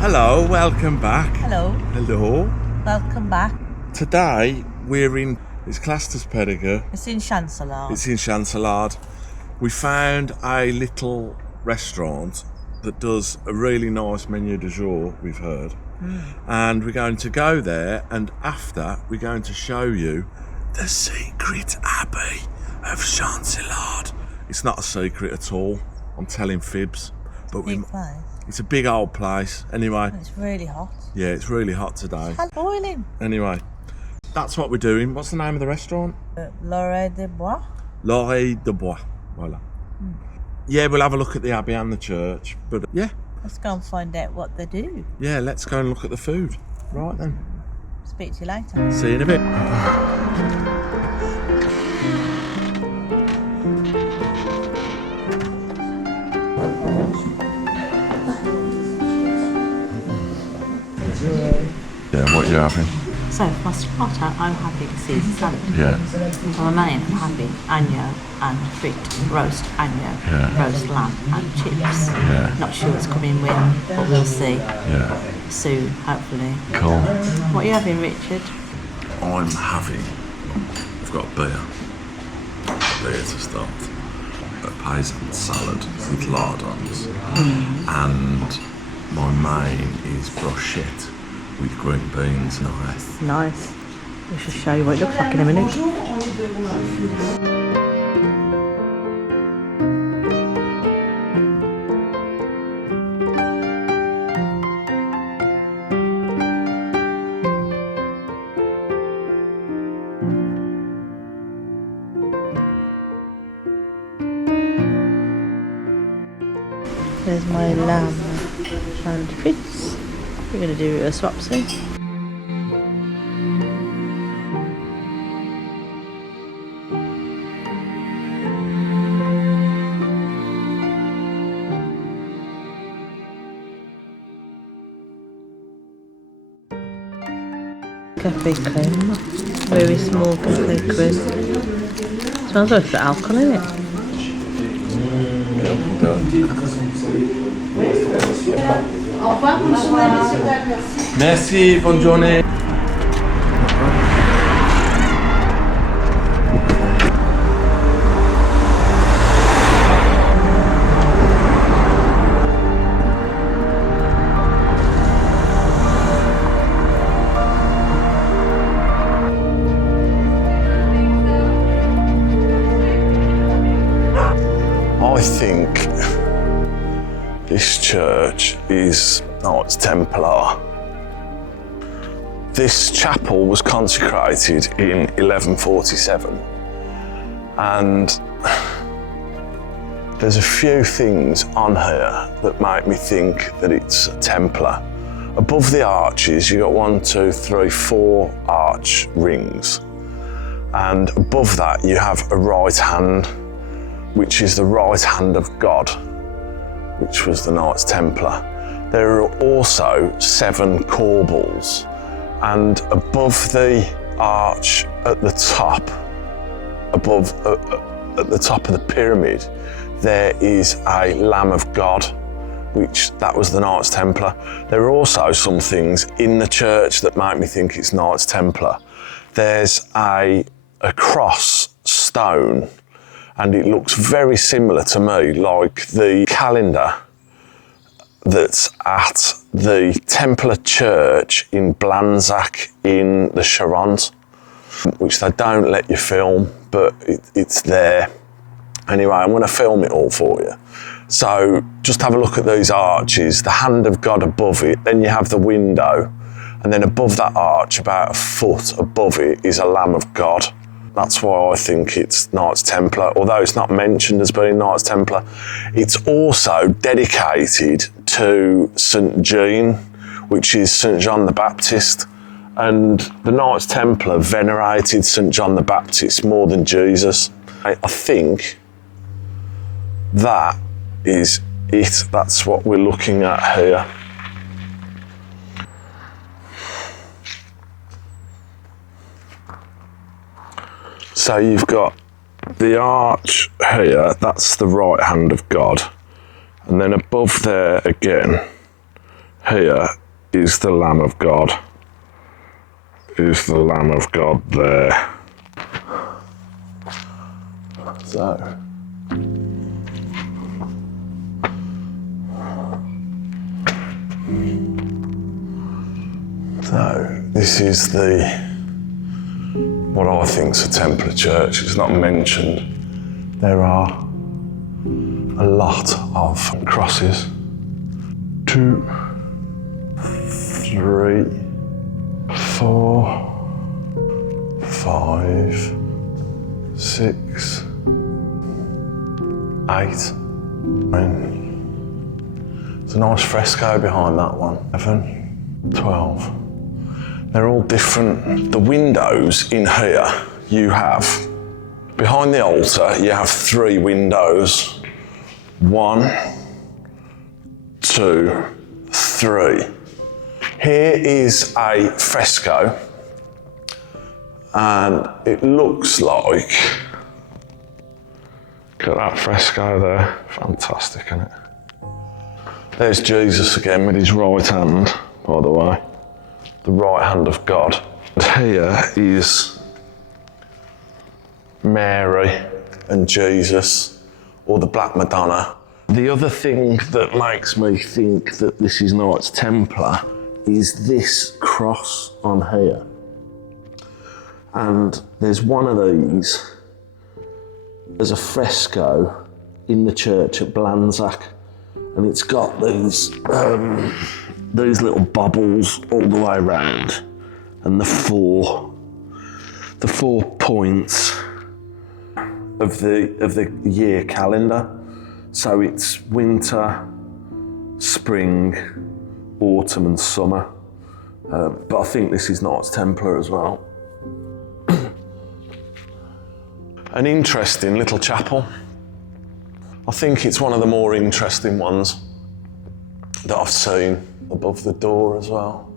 Hello, welcome back. Hello. Hello. Welcome back. Today we're in, it's classed as Perigeux. It's in Chancelade. It's in Chancelade. We found a little restaurant that does a really nice menu du jour, we've heard. And we're going to go there, and after we're going to show you the secret Abbey of Chancelade. It's not a secret at all. I'm telling fibs. But Big place. it's a big old place. Anyway. And it's really hot. Yeah, it's really hot today. It's boiling. Anyway, that's what we're doing. What's the name of the restaurant? L'Oreille de Bois. L'Oreille de Bois. Voila. Yeah, we'll have a look at the Abbey and the church. But yeah. Let's go and find out what they do. Yeah, let's go and look at the food. Right then. Speak to you later. See you in a bit. Yeah, what are you having? So, my starter, I'm happy to see salad. Yeah. For my main, I'm happy agno and frit, roast agno, roast lamb and chips. Yeah. Not sure what's coming with, but we'll see Yeah. soon, hopefully. Cool. What are you having, Richard? I'm having, I've got beer to start, a paysan salad with lardons, and my main is brochette with green beans. Nice. We should show you what it looks like in a minute. There's my lamb and fits. We're going to do a swapsy. Cafe creme. Very small cafe creme. Smells like the alcohol in it. Merci, bonne journée. I think this church is, it's Templar. This chapel was consecrated in 1147, and there's a few things on here that make me think that it's a Templar. Above the arches, you've got 1, 2, 3, 4 arch rings, and above that you have a right hand, which is the right hand of God, which was the Knights Templar. There are also 7 corbels, and above the arch at the top, at the top of the pyramid, there is a Lamb of God, which that was the Knights Templar. There are also some things in the church that make me think it's Knights Templar. There's a cross stone, and it looks very similar to me, like the calendar that's at the Templar Church in Blanzac in the Charente, which they don't let you film, but it's there. Anyway, I'm going to film it all for you. So just have a look at these arches, the hand of God above it, then you have the window, and then above that arch, about a foot above it, is a Lamb of God. That's why I think it's Knights Templar, although it's not mentioned as being Knights Templar. It's also dedicated to St. Jean, which is St. John the Baptist. And the Knights Templar venerated St. John the Baptist more than Jesus. I think that is it. That's what we're looking at here. So you've got the arch here, that's the right hand of God. And then above there again, here is the Lamb of God. Is the Lamb of God there? So this is what I think is a Templar church. It's not mentioned. There are a lot of crosses. 2, 3, 4, 5, 6, 8, 9. There's a nice fresco behind that one. 11, 12. They're all different. The windows in here, you have, behind the altar, you have 3 windows. 1, 2, 3. Here is a fresco, and it looks like, look at that fresco there, fantastic, isn't it? There's Jesus again with his right hand, by the way, the right hand of God. And here is Mary and Jesus, or the Black Madonna. The other thing that makes me think that this is Knights Templar is this cross on here. And there's one of these. There's a fresco in the church at Blanzac, and it's got these little bubbles all the way around, and the four points of the year calendar. So it's winter, spring, autumn and summer. But I think this is Knights Templar as well. An interesting little chapel. I think it's one of the more interesting ones that I've seen, above the door as well,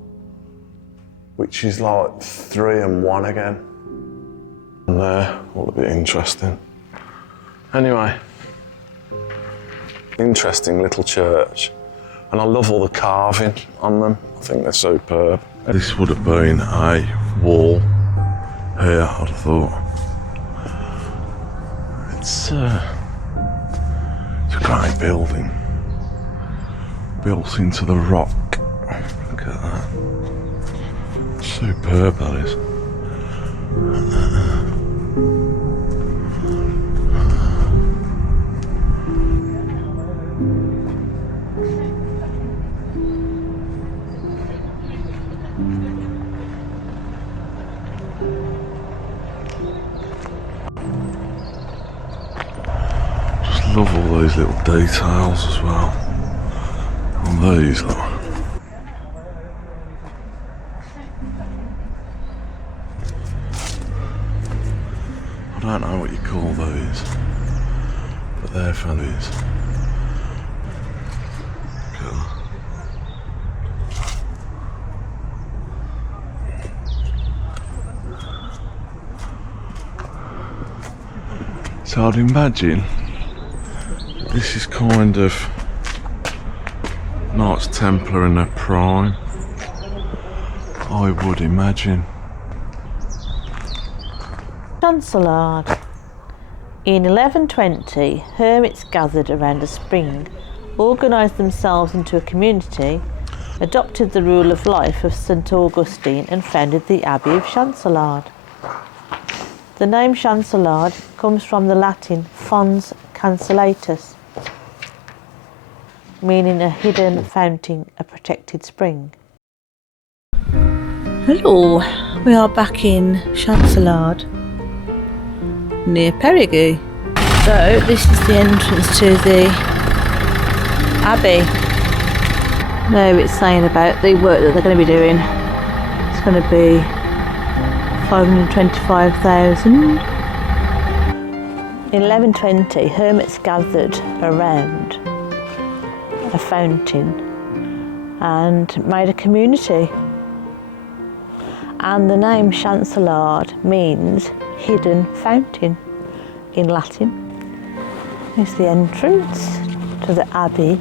which is like 3 and 1 again. And there, all a bit interesting. Anyway, interesting little church. And I love all the carving on them. I think they're superb. This would have been a wall here, I'd have thought. It's a great building. Built into the rock. Look at that. Superb, that is. Love all those little details as well on these. Look. I don't know what you call those, but they're funnies. Cool. So I'd imagine this is kind of Knights Templar in their prime, I would imagine. Chancelade. In 1120, hermits gathered around a spring, organised themselves into a community, adopted the rule of life of Saint Augustine and founded the Abbey of Chancelade. The name Chancelade comes from the Latin fons cancellatus, meaning a hidden fountain, a protected spring. Hello, we are back in Chancelade, near Périgueux. So this is the entrance to the Abbey. There it's saying about the work that they're going to be doing. It's going to be 525,000. In 1120, hermits gathered around a fountain and made a community. And the name Chancelade means hidden fountain in Latin. Here's the entrance to the Abbey.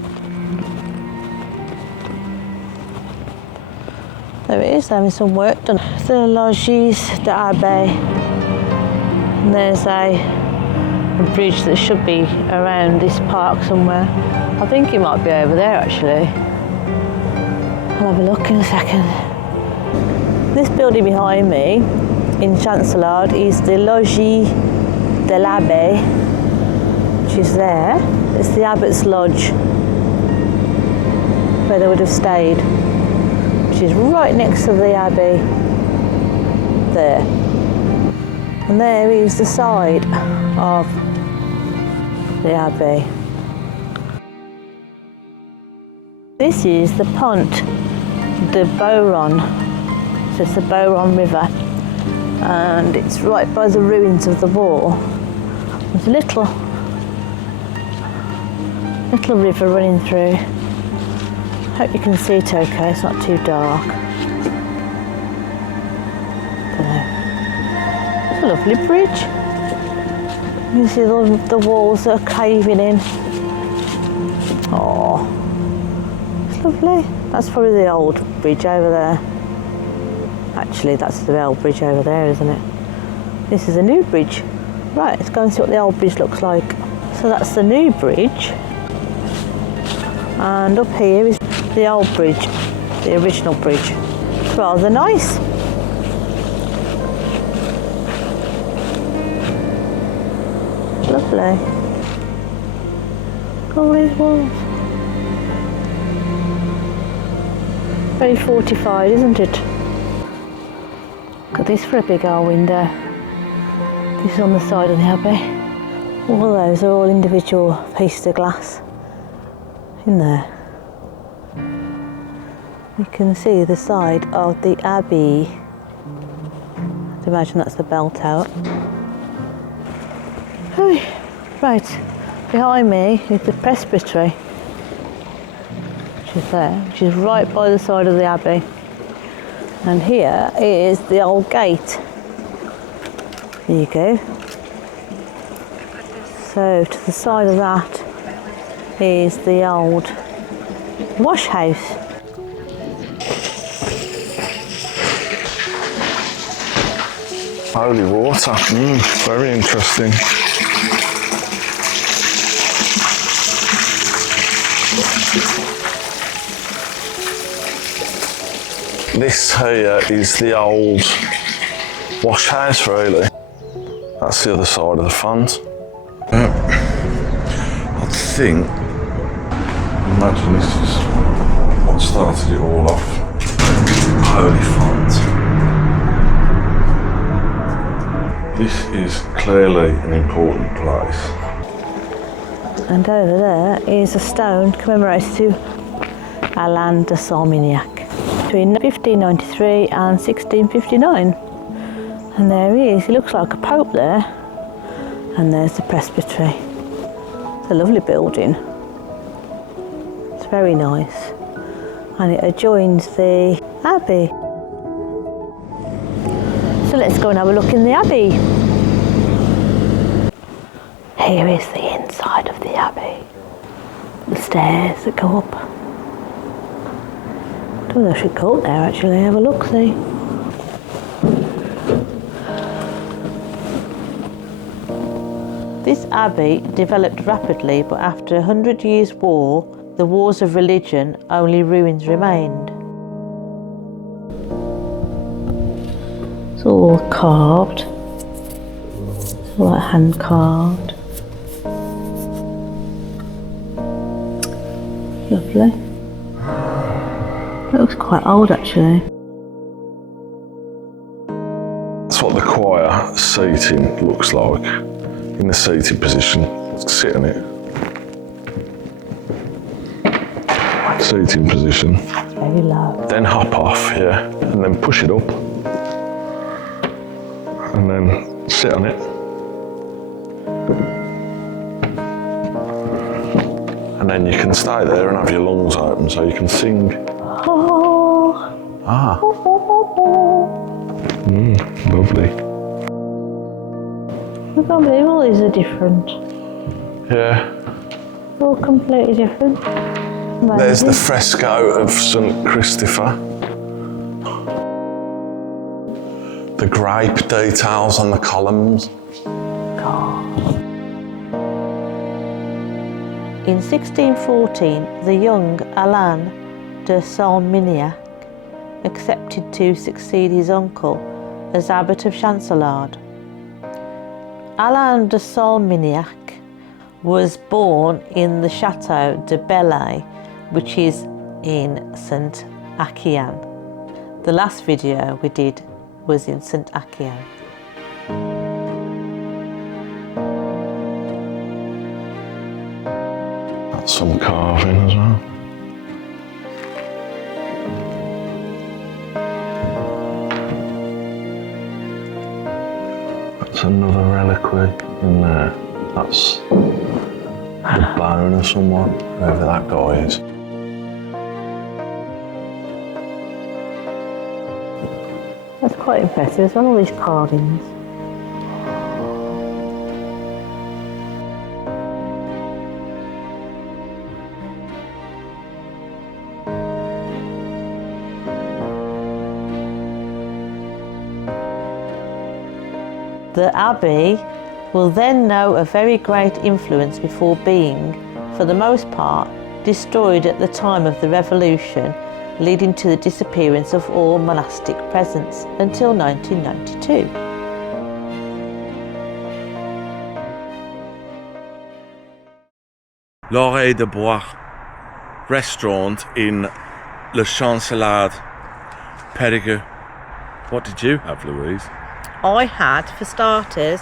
There it is, having some work done. The Logis d'Abbey. And there's a bridge that should be around this park somewhere. I think it might be over there actually. I'll have a look in a second. This building behind me in Chancelade is the Logis de l'Abbey, which is there. It's the abbot's lodge where they would have stayed, which is right next to the abbey there. And there is the side of the abbey. This is the Pont de Bois, so it's the Bois River, and it's right by the ruins of the wall. There's a little river running through. Hope you can see it okay, it's not too dark. It's a lovely bridge. You can see the walls are caving in. Oh, it's lovely. That's probably the old bridge over there. Actually, that's the old bridge over there, isn't it? This is a new bridge. Right, let's go and see what the old bridge looks like. So that's the new bridge. And up here is the old bridge, the original bridge. It's rather nice. Lovely. All these walls. Very fortified, isn't it? Look at this for a big old window. This is on the side of the abbey. All of those are all individual pieces of glass in there. You can see the side of the abbey. I'd imagine that's the bell tower. Right, behind me is the presbytery, which is there, which is right by the side of the abbey. And here is the old gate. There you go. So to the side of that is the old wash house. Holy water, very interesting. This here is the old wash house, really. That's the other side of the font. I think, imagine this is what started it all off. Holy font. This is clearly an important place. And over there is a stone commemorated to Alain de Solminihac between 1593 and 1659. And there he is, he looks like a pope there. And there's the presbytery. It's a lovely building. It's very nice. And it adjoins the abbey. So let's go and have a look in the abbey. Here is the inside of the abbey. The stairs that go up. I don't know if I should go up there actually, have a look, see. This abbey developed rapidly, but after 100 years' war, the wars of religion, only ruins remained. It's all carved, it's all like hand carved. Lovely. It looks quite old actually. That's what the choir seating looks like. In the seated position, let's sit on it. Seating position. It's very low. Then hop off here, and then push it up. And then sit on it. And then you can stay there and have your lungs open so you can sing. Oh. Ah. Lovely. I can't believe all these are different. Yeah. All completely different. Amazing. There's the fresco of St. Christopher. the grape details on the columns. God. In 1614, the young Alain de Solminihac accepted to succeed his uncle as abbot of Chancelade. Alain de Solminihac was born in the Chateau de Bellay, which is in Saint Augustine. The last video we did was in Saint Augustine. That's some carving as well. That's another reliquary in there. That's the bone of someone, whoever that guy is. That's quite impressive as well, all these carvings. The Abbey will then know a very great influence before being, for the most part, destroyed at the time of the Revolution, leading to the disappearance of all monastic presence until 1992. L'Oreille de Bois restaurant in Le Chancelade, Périgueux. What did you have, Louise? I had, for starters,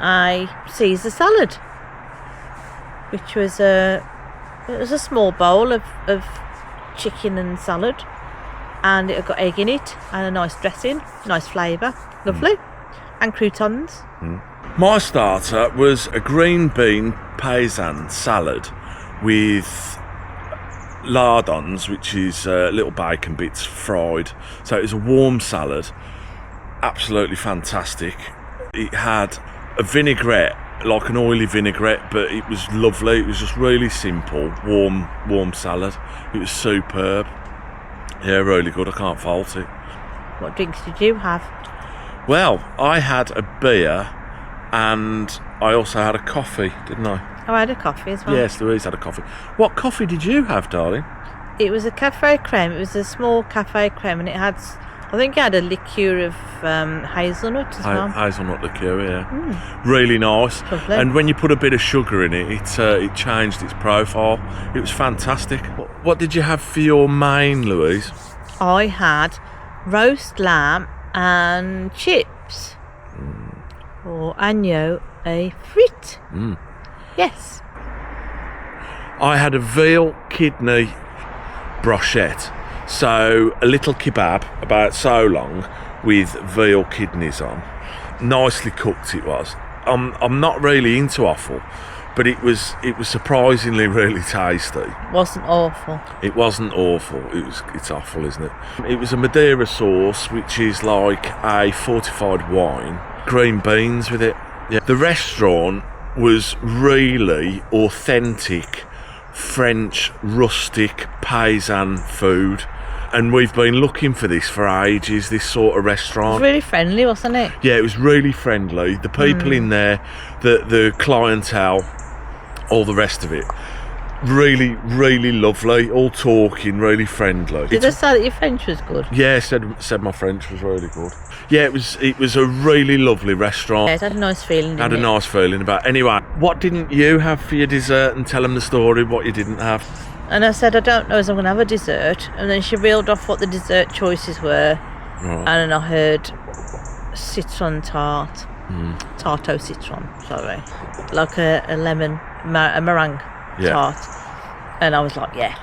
a Caesar salad, which was a small bowl of chicken and salad, and it got egg in it and a nice dressing, nice flavour, lovely, and croutons. My starter was a green bean paysan salad with lardons, which is little bacon bits fried. So it was a warm salad, absolutely fantastic. It had a vinaigrette, like an oily vinaigrette, but it was lovely. It was just really simple, warm salad. It was superb. Yeah, really good. I can't fault it. What drinks did you have? Well, I had a beer and I also had a coffee, didn't I? Oh, I had a coffee as well. Yes, Louise had a coffee. What coffee did you have, darling? It was a cafe creme. It was a small cafe creme, and it had, I think it had a liqueur of hazelnut as well. Hazelnut liqueur, yeah. Really nice. Lovely. And when you put a bit of sugar in it, it changed its profile. It was fantastic. What did you have for your main, Louise? I had roast lamb and chips. Or agneau et frites. Yes. I had a veal kidney brochette. So a little kebab, about so long, with veal kidneys on. Nicely cooked it was. I'm not really into offal, but it was surprisingly really tasty. Wasn't awful. It wasn't awful. It's awful, isn't it? It was a Madeira sauce, which is like a fortified wine. Green beans with it. Yeah. The restaurant was really authentic French rustic paysan food, and we've been looking for this for ages, this sort of restaurant. It was really friendly, wasn't it? Yeah, it was really friendly. The people in there, the clientele, all the rest of it, really, really lovely, all talking, really friendly. Did they say that your French was good? Yeah, said my French was really good. Yeah, it was a really lovely restaurant. Yeah, it had a nice feeling, didn't Had a it? nice feeling about it. Anyway, what didn't you have for your dessert? And tell them the story, what you didn't have. And I said, I don't know as I'm going to have a dessert. And then she reeled off what the dessert choices were. Right. And then I heard citron tart. Tart au citron, sorry. Like a lemon, a meringue tart. And I was like, yeah.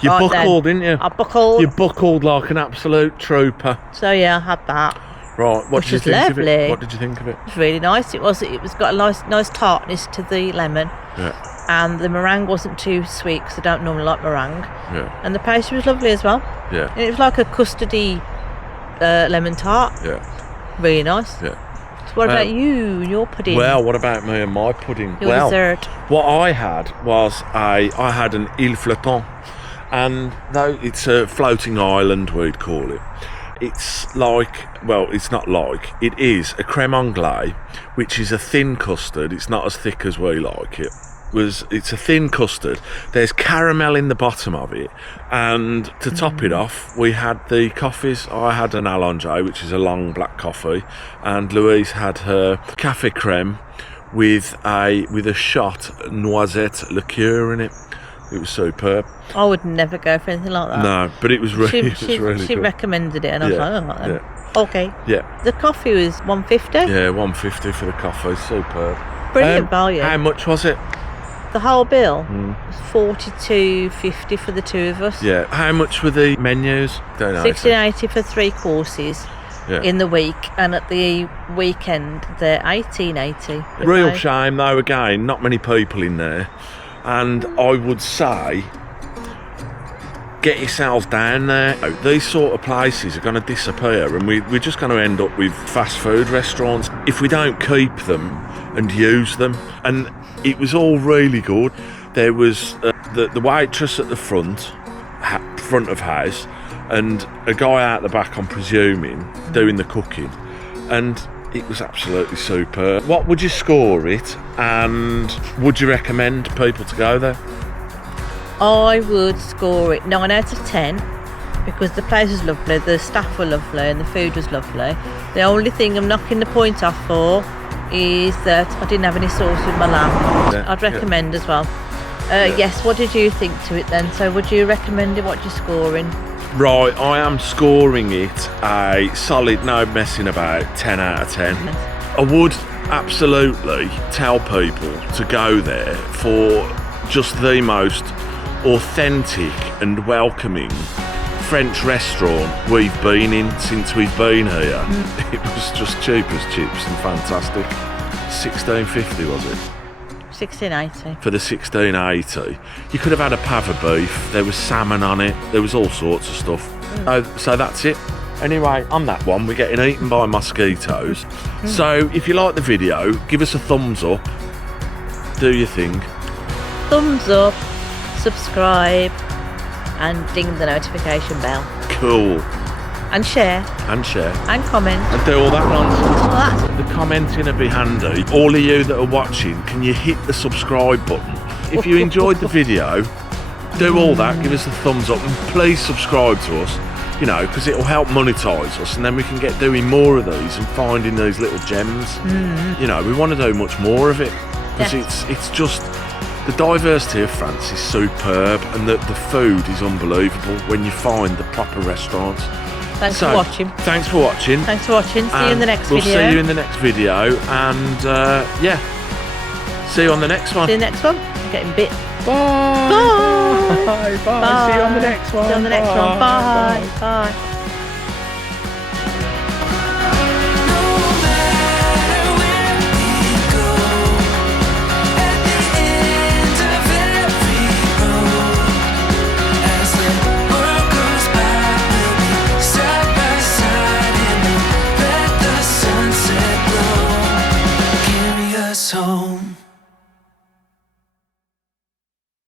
You Right buckled, then. didn't you? I buckled. You buckled like an absolute trooper. So yeah, I had that. Right, what Which did you was think of it? lovely. What did you think of it? It was really nice. It was got a nice tartness to the lemon. Yeah. And the meringue wasn't too sweet because I don't normally like meringue. Yeah. And the pastry was lovely as well. Yeah. And it was like a custardy lemon tart. Yeah. Really nice. Yeah. So what about you and your pudding? Well, what about me and my pudding? Your dessert. What I had was I had an île flottant, and though it's a floating island, we'd call it, It's like, well, it's not like, it is a creme anglaise, which is a thin custard. It's not as thick as we like it. It's a thin custard. There's caramel in the bottom of it, and to top it off, we had the coffees. I had an allongé, which is a long black coffee, and Louise had her café creme with a shot noisette liqueur in it. It was superb. I would never go for anything like that. No, but it was really, She good. recommended it, and I was like, oh, then. Yeah. Okay. Yeah. The coffee was $1.50. Yeah, $1.50 for the coffee. Superb. Brilliant value. How much was it? The whole bill was $42.50 for the two of us. Yeah. How much were the menus? Don't know. $16.80 for 3 courses in the week, and at the weekend they're $18.80. Real shame though. Again, not many people in there, and I would say get yourselves down there. These sort of places are going to disappear, and we're just going to end up with fast food restaurants if we don't keep them and use them. And it was all really good. There was the waitress at the front of house, and a guy out the back, I'm presuming, doing the cooking, and it was absolutely superb. What would you score it, and would you recommend people to go there? I would score it 9 out of 10 because the place was lovely, the staff were lovely, and the food was lovely. The only thing I'm knocking the point off for is that I didn't have any sauce with my lamb. Yeah, I'd recommend as well. Yes, what did you think to it then? So would you recommend it? What you're scoring? Right, I am scoring it a solid, no messing about, 10 out of 10. I would absolutely tell people to go there for just the most authentic and welcoming French restaurant we've been in since we've been here. It was just cheap as chips and fantastic. $16.50 was it? $16.80. For the $16.80. You could have had a pava beef, there was salmon on it, there was all sorts of stuff. So that's it. Anyway, on that one, we're getting eaten by mosquitoes. So if you like the video, give us a thumbs up. Do your thing. Thumbs up, subscribe, and ding the notification bell. Cool. And share. And share. And comment. And do all that nonsense. Well, The commenting would be handy. All of you that are watching, can you hit the subscribe button? If you enjoyed the video, do all that, give us a thumbs up, and please subscribe to us, you know, because it'll help monetize us, and then we can get doing more of these and finding these little gems. You know, we want to do much more of it, because it's just, the diversity of France is superb, and the food is unbelievable when you find the proper restaurants. Thanks for watching. Thanks for watching. Thanks for watching. See you in the next video. video. We'll see you in the next video, and yeah, see you on the next one. See you in the next one. I'm getting bit. Bye. Bye. Bye. Bye. Bye. See you on the next one. See you on the next one. Bye. Bye. Home.